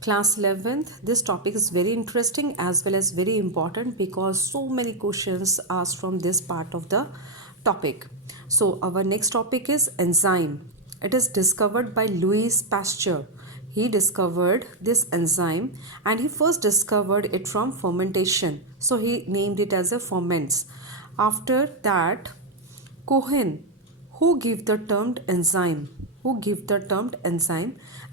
Class 11th, this topic is very interesting as well as very important because so many questions asked from this part of the topic. So our next topic is enzyme. It is discovered by Louis Pasteur. He discovered this enzyme and he first discovered it from fermentation. So he named it as a ferments. After that, Cohen, who gave the termed enzyme,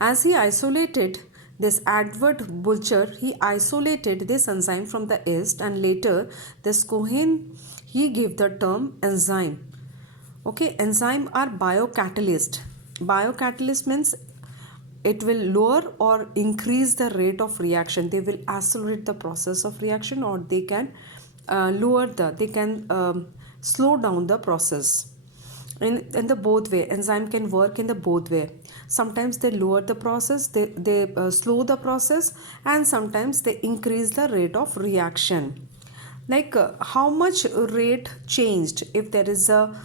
as he isolated this Edward Bulcher, he isolated this enzyme from the yeast, and later this Cohen, he gave the term enzyme. Okay, enzyme are biocatalyst. Biocatalyst means it will lower or increase the rate of reaction. They will accelerate the process of reaction, or they can slow down the process. In the both way, enzyme can work in the both way. Sometimes they lower the process, they slow the process, and sometimes they increase the rate of reaction. Like how much rate changed if there is a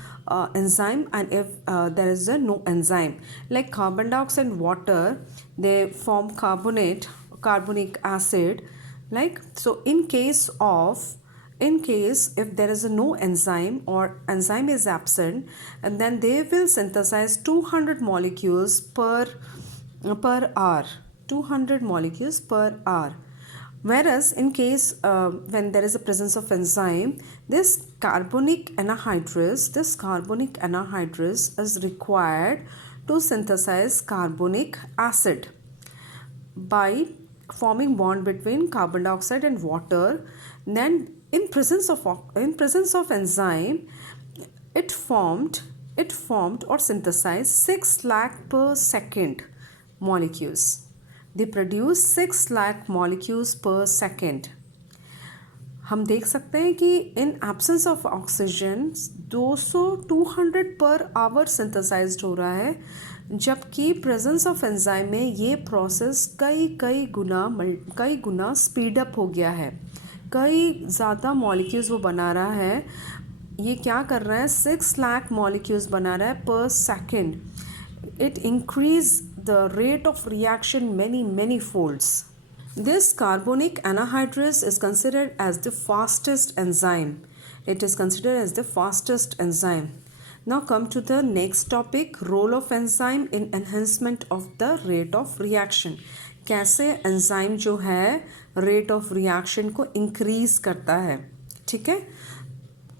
enzyme and if there is a no enzyme. Like carbon dioxide and water, they form carbonic acid. Like so, in case if there is no enzyme or enzyme is absent, and then they will synthesize 200 molecules per hour. 200 molecules per hour. Whereas in case when there is a presence of enzyme, this carbonic anhydrous is required to synthesize carbonic acid by forming bond between carbon dioxide and water. Then in presence of enzyme, it formed or synthesized 6 lakh per second molecules. They produce 6 lakh molecules per second. हम देख सकते हैं कि in absence of oxygen 200 per hour synthesized हो रहा है, जबकि presence of enzyme में ये प्रोसेस कई गुना स्पीड अप हो गया है. कई ज़्यादा मॉलिक्यूल्स वो बना रहा है. ये क्या कर रहा है, 6 लाख मॉलिक्यूल्स बना रहा है पर second. It increase the rate of reaction many folds. This carbonic anhydrous is considered as the fastest enzyme. It is considered as the fastest enzyme. Now come to the next topic, role of enzyme in enhancement of the rate of reaction. कैसे enzyme जो है rate of reaction को increase करता है. ठीक है,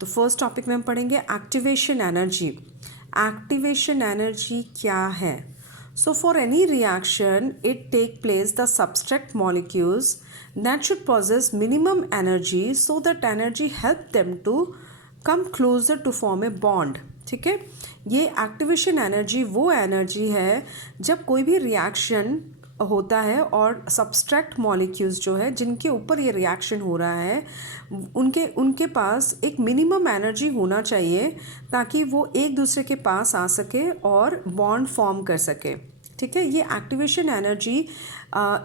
तो first topic में हम पढ़ेंगे एक्टिवेशन एनर्जी. एक्टिवेशन एनर्जी क्या है? So for any reaction, it take place the substrate molecules that should possess minimum energy, so that energy help them to come closer to form a bond. ठीक है, ये activation energy वो energy है जब कोई भी रिएक्शन होता है और सब्सट्रैक्ट मॉलिक्यूल्स जो है जिनके ऊपर ये रिएक्शन हो रहा है, उनके पास एक मिनिमम एनर्जी होना चाहिए ताकि वो एक दूसरे के पास आ सके और बॉन्ड फॉर्म कर सके. ठीक है, ये एक्टिवेशन एनर्जी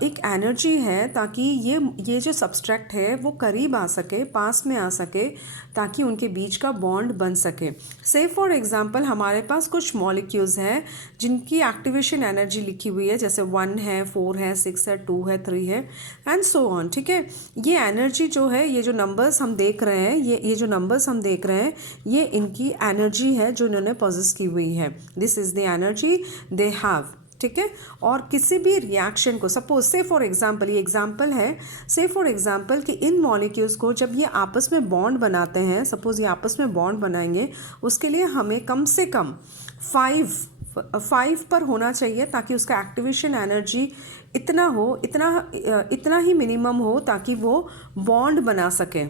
एक एनर्जी है ताकि ये जो सब्सट्रैक्ट है वो करीब आ सके, पास में आ सके, ताकि उनके बीच का बॉन्ड बन सके. से फॉर एग्जांपल हमारे पास कुछ मॉलिक्यूल्स हैं जिनकी एक्टिवेशन एनर्जी लिखी हुई है, जैसे 1 है, 4 है, 6 है, 2 है, 3 है एंड सो ऑन. ठीक है, ये एनर्जी जो है, ये जो नंबर्स हम देख रहे हैं, ये जो नंबर्स हम देख रहे हैं, ये इनकी एनर्जी है जो इन्होंने पॉजेस की हुई है. This is the energy they have. ठीक है, और किसी भी रिएक्शन को, सपोज से फॉर एग्जांपल, ये एग्जांपल है, से फॉर एग्जांपल कि इन मॉलिक्यूल्स को जब ये आपस में बॉन्ड बनाते हैं, सपोज ये आपस में बॉन्ड बनाएंगे, उसके लिए हमें कम से कम 5 पर होना चाहिए ताकि उसका एक्टिवेशन एनर्जी इतना ही मिनिमम हो ताकि वो बॉन्ड बना सके.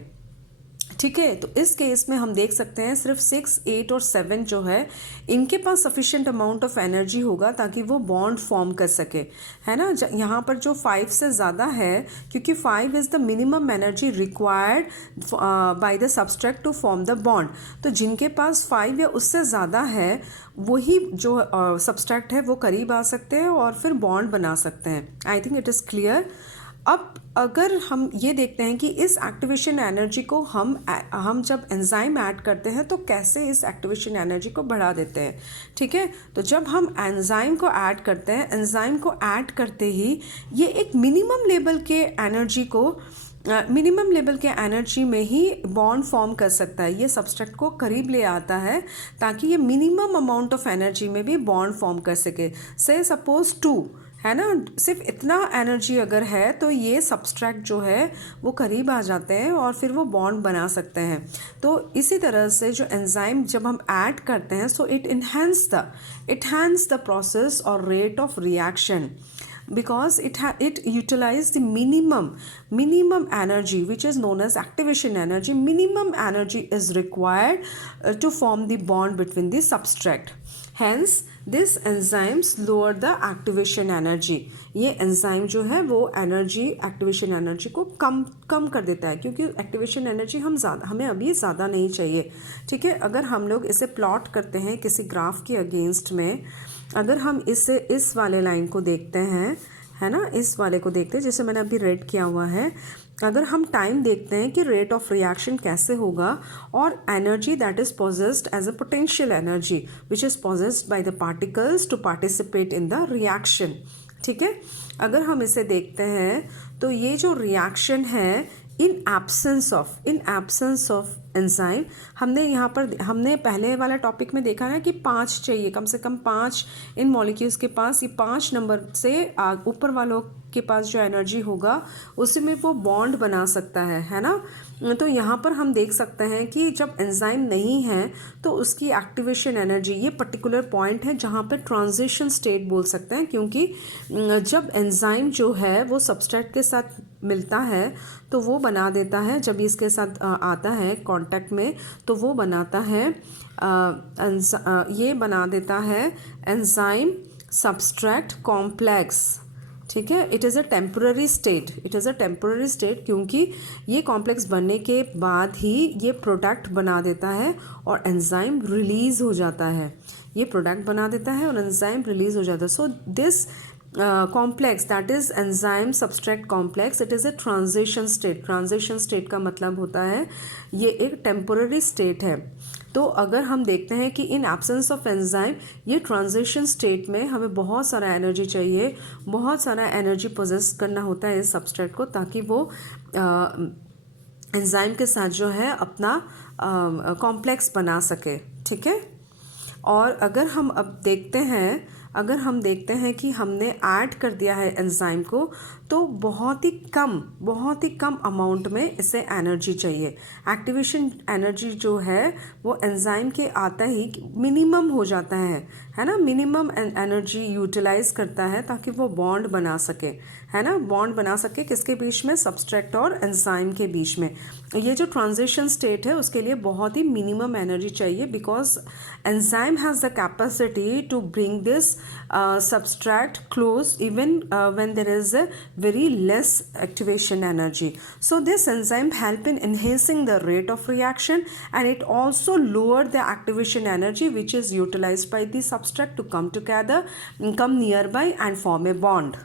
ठीक है, तो इस केस में हम देख सकते हैं सिर्फ 6, 8 और 7 जो है, इनके पास सफिशिएंट अमाउंट ऑफ एनर्जी होगा ताकि वो बॉन्ड फॉर्म कर सके, है ना. यहाँ पर जो 5 से ज़्यादा है, क्योंकि 5 is the minimum energy required by the substrate to form the bond. तो जिनके पास 5 या उससे ज़्यादा है, वही जो सब्सट्रैक्ट है वो करीब आ सकते हैं और फिर बॉन्ड बना सकते हैं. I think it is clear. अब अगर हम ये देखते हैं कि इस एक्टिवेशन एनर्जी को हम जब एंजाइम ऐड करते हैं तो कैसे इस एक्टिवेशन एनर्जी को बढ़ा देते हैं, ठीक है। तो जब हम एंजाइम को ऐड करते हैं, एंजाइम को ऐड करते ही ये एक मिनिमम लेवल के एनर्जी में ही बॉन्ड फॉर्म कर सकता है। ये सब्सट्रैक्ट को करीब ले आता है ताकि ये मिनिमम अमाउंट ऑफ एनर्जी में भी बॉन्ड फॉर्म कर सके। से सपोज 2 है ना, सिर्फ इतना एनर्जी अगर है तो ये सब्सट्रैक्ट जो है वो करीब आ जाते हैं और फिर वो बॉन्ड बना सकते हैं। तो इसी तरह से जो एंजाइम जब हम ऐड करते हैं so it enhance the process और rate of reaction because it utilize the minimum energy which is known as activation energy. Minimum energy is required to form the bond between the substrate. Hence this enzymes lower the activation energy. ये enzyme जो है वो activation energy को कम कर देता है, क्योंकि activation energy हमें अभी ज़्यादा नहीं चाहिए, ठीक है। अगर हम लोग इसे प्लॉट करते हैं किसी ग्राफ के अगेंस्ट में, अगर हम इस वाले लाइन को देखते हैं, है ना, इस वाले को देखते हैं जैसे मैंने अभी रेड किया हुआ है, अगर हम टाइम देखते हैं कि रेट ऑफ रिएक्शन कैसे होगा और energy that is possessed as a potential energy which is possessed by the particles to participate in the reaction, ठीक है। अगर हम इसे देखते हैं तो ये जो रिएक्शन है इन एब्सेंस ऑफ एंजाइम, हमने पहले वाला टॉपिक में देखा ना कि 5 चाहिए, कम से कम 5 इन मॉलिक्यूल्स के पास, ये 5 नंबर से ऊपर वालों के पास जो एनर्जी होगा उसी में वो बॉन्ड बना सकता है ना। तो यहाँ पर हम देख सकते हैं कि जब एंजाइम नहीं है तो उसकी एक्टिवेशन एनर्जी, ये पर्टिकुलर पॉइंट है जहाँ पर ट्रांजिशन स्टेट बोल सकते हैं, क्योंकि जब एंजाइम जो है वो सबस्ट्रेट के साथ मिलता है तो वो बना देता है, जब इसके साथ आता है कांटेक्ट में तो वो बनाता है ये बना देता है एंजाइम सब्सट्रैक्ट कॉम्प्लेक्स, ठीक है। It is a temporary state, क्योंकि ये कॉम्प्लेक्स बनने के बाद ही ये प्रोडक्ट बना देता है और एंजाइम रिलीज़ हो जाता है, ये प्रोडक्ट बना देता है और एंजाइम रिलीज़ हो जाता है। So this complex, that is enzyme substrate complex, it is a transition state का मतलब होता है ये एक टेम्पोररी स्टेट है। तो अगर हम देखते हैं कि इन एब्सेंस ऑफ एंजाइम ये ट्रांजिशन स्टेट में हमें बहुत सारा एनर्जी चाहिए, बहुत सारा एनर्जी पोजेस करना होता है इस सबस्ट्रेट को, ताकि वो एंजाइम के साथ जो है अपना कॉम्प्लेक्स बना सके, ठीक है। और अगर हम अब देखते हैं कि हमने ऐड कर दिया है एंजाइम को, तो बहुत ही कम अमाउंट में इसे एनर्जी चाहिए। एक्टिवेशन एनर्जी जो है वो एंजाइम के आता ही मिनिमम हो जाता है ना, मिनिमम एनर्जी यूटिलाइज करता है ताकि वो बॉन्ड बना सके, है ना, बॉन्ड बना सके किसके बीच में, सबस्ट्रेट और एंजाइम के बीच में। ये जो ट्रांजिशन स्टेट है उसके लिए बहुत ही मिनिमम एनर्जी चाहिए, because enzyme has the capacity to bring this substrate close even when there is a very less activation energy. So this enzyme help in enhancing the rate of reaction, and it also lower the activation energy which is utilized by the substrate to come together, come nearby and form a bond.